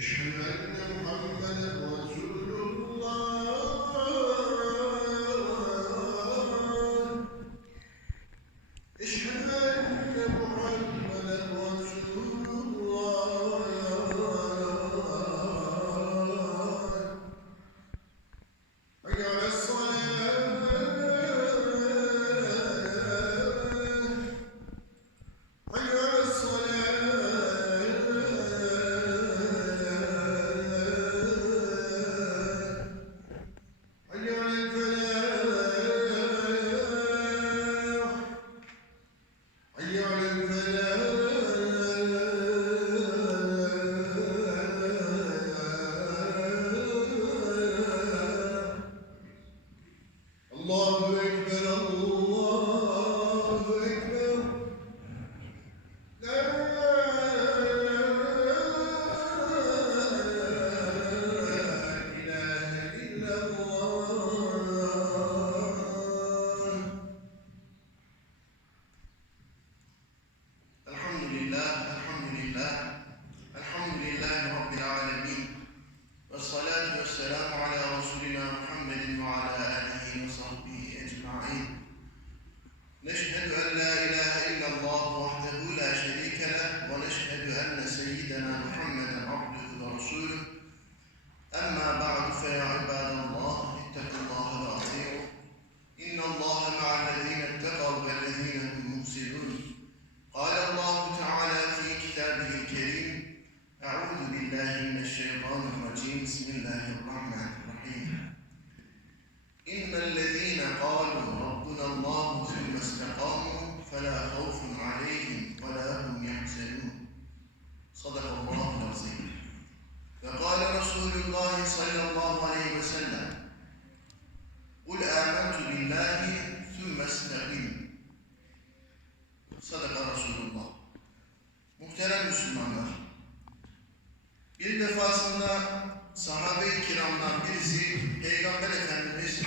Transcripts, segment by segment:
Sure. Bir defasında sahabe-i kiramdan birisi Peygamber Efendimiz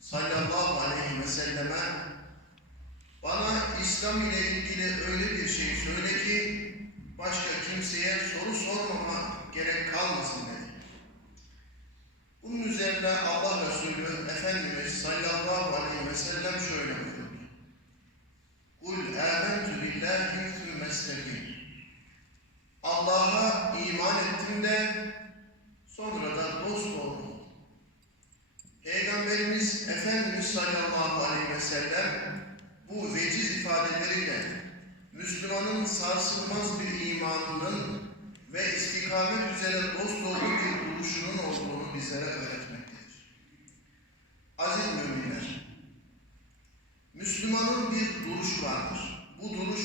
sallallahu aleyhi ve selleme bana İslam ile ilgili öyle bir şey söyle ki başka kimseye soru sormama gerek kalmasın dedi. Bunun üzerine Allah Resulü Efendimiz sallallahu aleyhi ve sellem şöyle buyurdu. Kul âmentü billahi thümme istekim. Allah'a iman ettim de sonra da dost oldum. Peygamberimiz Efendimiz sallallahu aleyhi ve sellem bu veciz ifadeleriyle Müslümanın sarsılmaz bir imanının ve istikamet üzere dost olduğu bir duruşunun olduğunu bizlere öğretmektedir. Aziz müminler, Müslümanın bir duruşu vardır. Bu duruş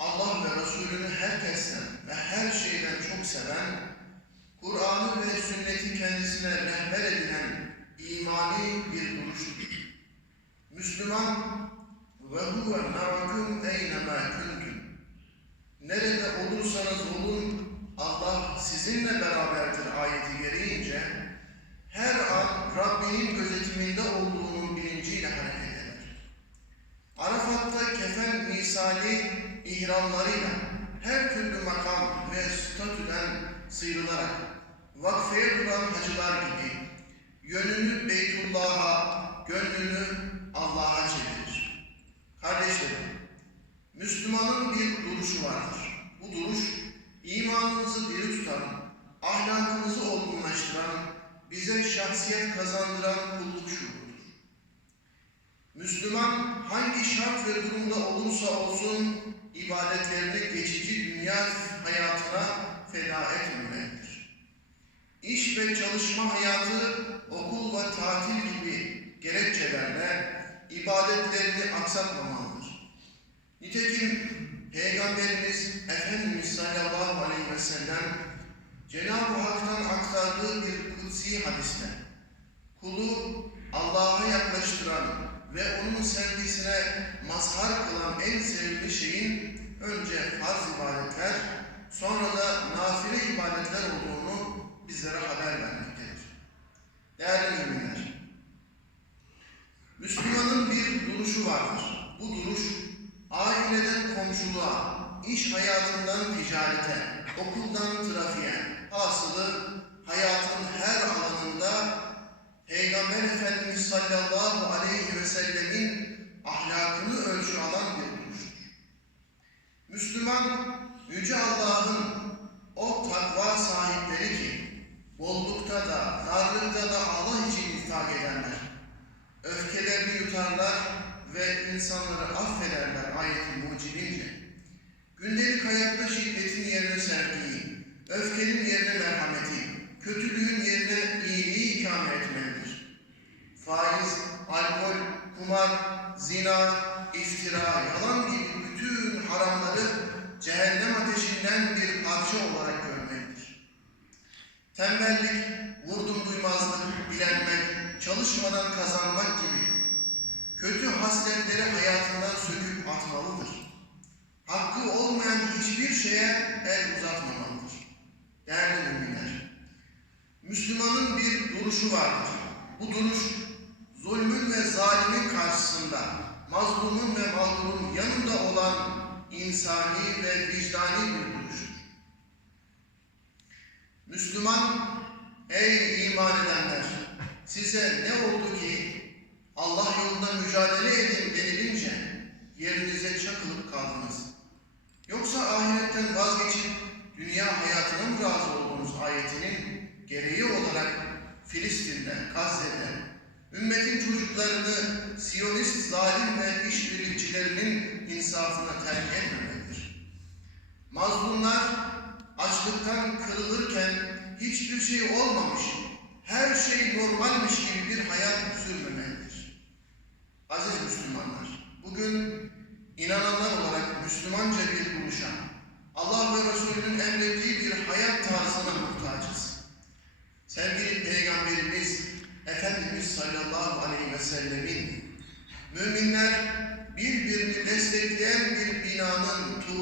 Allah ve Resulünü herkesten ve her şeyden seven, Kur'an'ı ve sünneti kendisine rehber edinen imani bir duruşudur. Müslüman ve huve ma'akum eynema kuntum. Nerede olursanız olun Allah sizinle beraberdir ayeti gereğince her an Rabbinin gözetiminde olduğunun bilinciyle hareket eder. Arafat'ta kefen misali ihramlarıyla her türlü makam ve statüden sıyrılarak vakfeye duran hacılar gibi yönünü Beytullah'a, gönlünü Allah'a çevirir. Kardeşlerim, Müslümanın bir duruşu vardır. Bu duruş imanımızı diri tutan, ahlakımızı olgunlaştıran, bize şahsiyet kazandıran kulluk şuurudur. Müslüman hangi şart ve durumda olursa olsun ibadetlerini geçici dünya hayatına feda etmemelidir. İş ve çalışma hayatı, okul ve tatil gibi gerekçelerle ibadetlerini aksatmamalıdır. Nitekim Peygamberimiz Efendimiz sallallahu aleyhi ve sellem Cenab-ı Hak'tan aktardığı bir kutsi hadiste kulu Allah'a yaklaştıran ve onun sevgisine mazhar kılan en sevimli şeyin önce farz ibadetler, sonra da nafile ibadetler olduğunu bizlere haber vermektedir. Değerli müminler, Müslümanın bir duruşu vardır. Bu duruş, aileden komşuluğa, iş hayatından ticarete, okuldan trafiğe, hasılı hayatın her alanında Peygamber Efendimiz sallallahu aleyhi ve sellemin ahlakını ölçü alan bir duruştur. Müslüman, Yüce Allah'ın o takva sahipleri ki, bollukta da, darlıkta da Allah için infak edenler, öfkelerini yutarlar ve insanları affederler ayeti mucibince, gündelik hayatta şiddetin yerine sevgiyi, öfkenin yerine merhameti, kötülüğün yerine iyiliği ikame etmelidir. Faiz, alkol, kumar, zina, iftira, yalan gibi bütün haramları cehennem ateşinden bir parça olarak görmelidir. Tembellik, vurdum duymazlık, bilenmek, çalışmadan kazanmak gibi kötü hasletleri hayatından söküp atmalıdır. Hakkı olmayan hiçbir şeye el uzatmamalıdır. Değerli müminler, Müslümanın bir duruşu vardır. Bu duruş karşısında mazlumun ve mağdurun yanında olan insani ve vicdani bir duruştur. Müslüman, ey iman edenler, size ne oldu ki Allah yolunda mücadele insafına terk etmemektir. Mazlumlar açlıktan kırılırken hiçbir şey olmamış, her şey normalmiş gibi bir hayat sürmemelidir. Aziz Müslümanlar, bugün inananlar olarak Müslümanca bir buluşa, Allah ve Resulünün emrettiği bir hayat tarzına muhtacız. Sevgili Peygamberimiz Efendimiz sallallahu aleyhi ve sellemin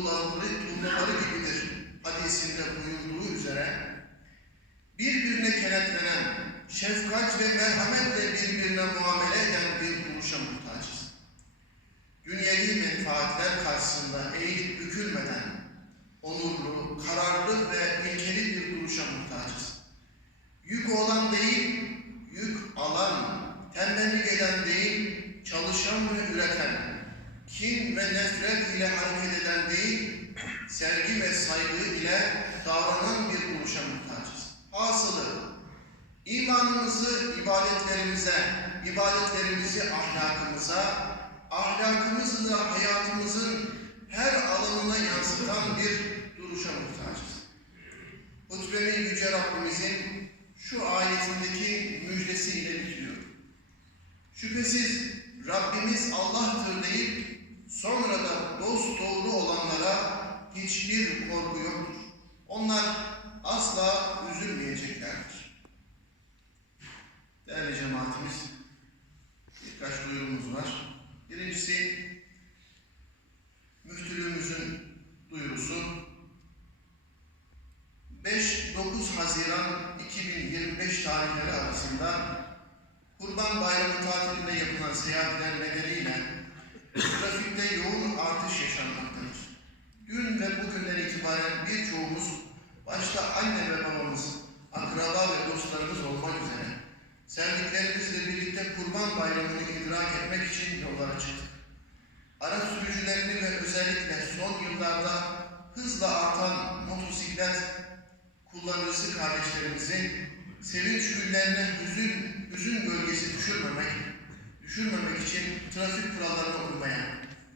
tuğlaları, tuğlaları gibidir hadisinde buyurduğu üzere birbirine kenetlenen, şefkat ve merhametle birbirine muamele eden bir duruşa muhtacız. Dünyevi menfaatler karşısında eğilip bükülmeden onurlu, kararlı ve ilkeli bir duruşa muhtacız. Yük olan değil, yük alan, tembellik eden değil, çalışan ve üreten, kin nefret ile hareket eden değil, sevgi ve saygı ile davranan bir duruşa muhtacız. Hasılı, imanımızı ibadetlerimize, ibadetlerimizi ahlakımıza, ahlakımızı da hayatımızın her alanına yansıtan bir duruşa muhtacız. Hutbemin Yüce Rabbimizin şu ayetindeki müjdesiyle bitiyor. Şüphesiz Rabbimiz Allah'tır deyip sonra da dost doğru olanlara hiçbir korku yoktur. Onlar asla üzülmeyeceklerdir. Değerli cemaatimiz, birkaç duyurumuz var. Birincisi, müftülüğümüzün duyurusu 5-9 Haziran 2025 tarihleri arasında Kurban Bayramı tatilinde yapılan seyahatler nedeniyle trafikte yoğun artış yaşanmaktadır. Dün ve bugünden itibaren birçoğumuz, başta anne ve babamız, akraba ve dostlarımız olmak üzere, sevdiklerimizle birlikte Kurban Bayramı'nı idrak etmek için yollara çıktık. Araç sürücülerini ve özellikle son yıllarda hızla artan motosiklet kullanıcısı kardeşlerimizin sevinç güllerine hüzün, hüzün gölgesi düşürmemek, düşürmemek için trafik kurallarına uymaya,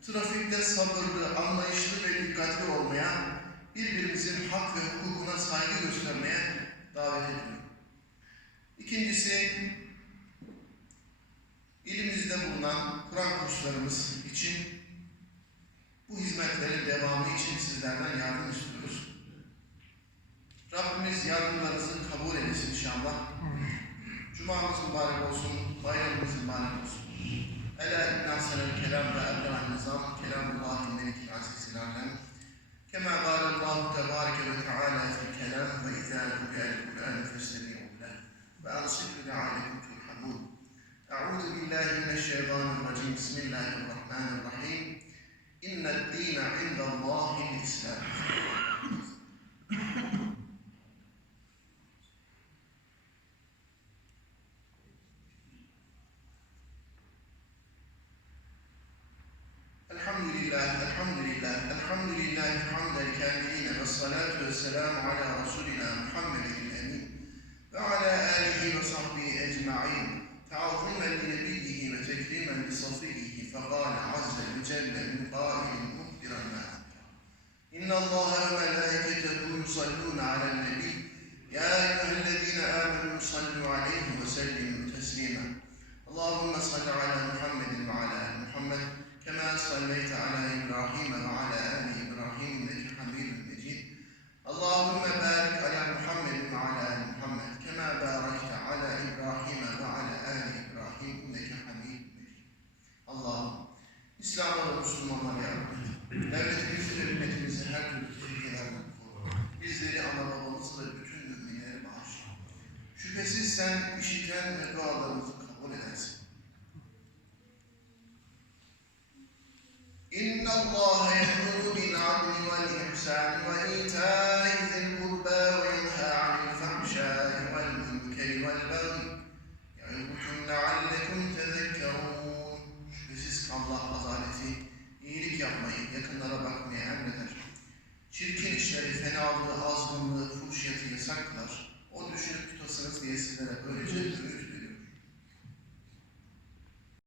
trafikte sabırlı, anlayışlı ve dikkatli olmaya, birbirimizin hak ve hukukuna saygı göstermeye davet ediyor. İkincisi, ilimizde bulunan Kur'an kurslarımız için bu hizmetlerin devamı için sizlerden yardım istiyoruz. Rabbimiz yardımlarınızı kabul eylesin inşallah. Cumamız mübarek olsun, bayramımız mübarek olsun. Ela inna senel kelam ve ebla'n nizam, kelamullahi melikil azizil alem. Kema قال الله تبارك وتعالى في الكلام وإذا قرئ القرآن فاستمعوا له وأنصتوا لعلكم ترحمون. أعوذ بالله من الشيطان الرجيم. بسم الله الرحمن الرحيم. إن الدين عند الله الإسلام. الحمد لله الحمد لله الحمد لله حمد الكاملين والصلاة والسلام على رسولنا محمد الأمين وعلى آله وصحبه أجمعين. تعظيما لنبيه وتكريما لصفيه فقال عز وجل من قائل مخبرا ما إن الله وملائكته يصلون على النبي. يا أيها الذين آمنوا صلوا عليه وسلموا تسليما. اللهم صل على محمد وعلى آل محمد. كما صليت على إبراهيم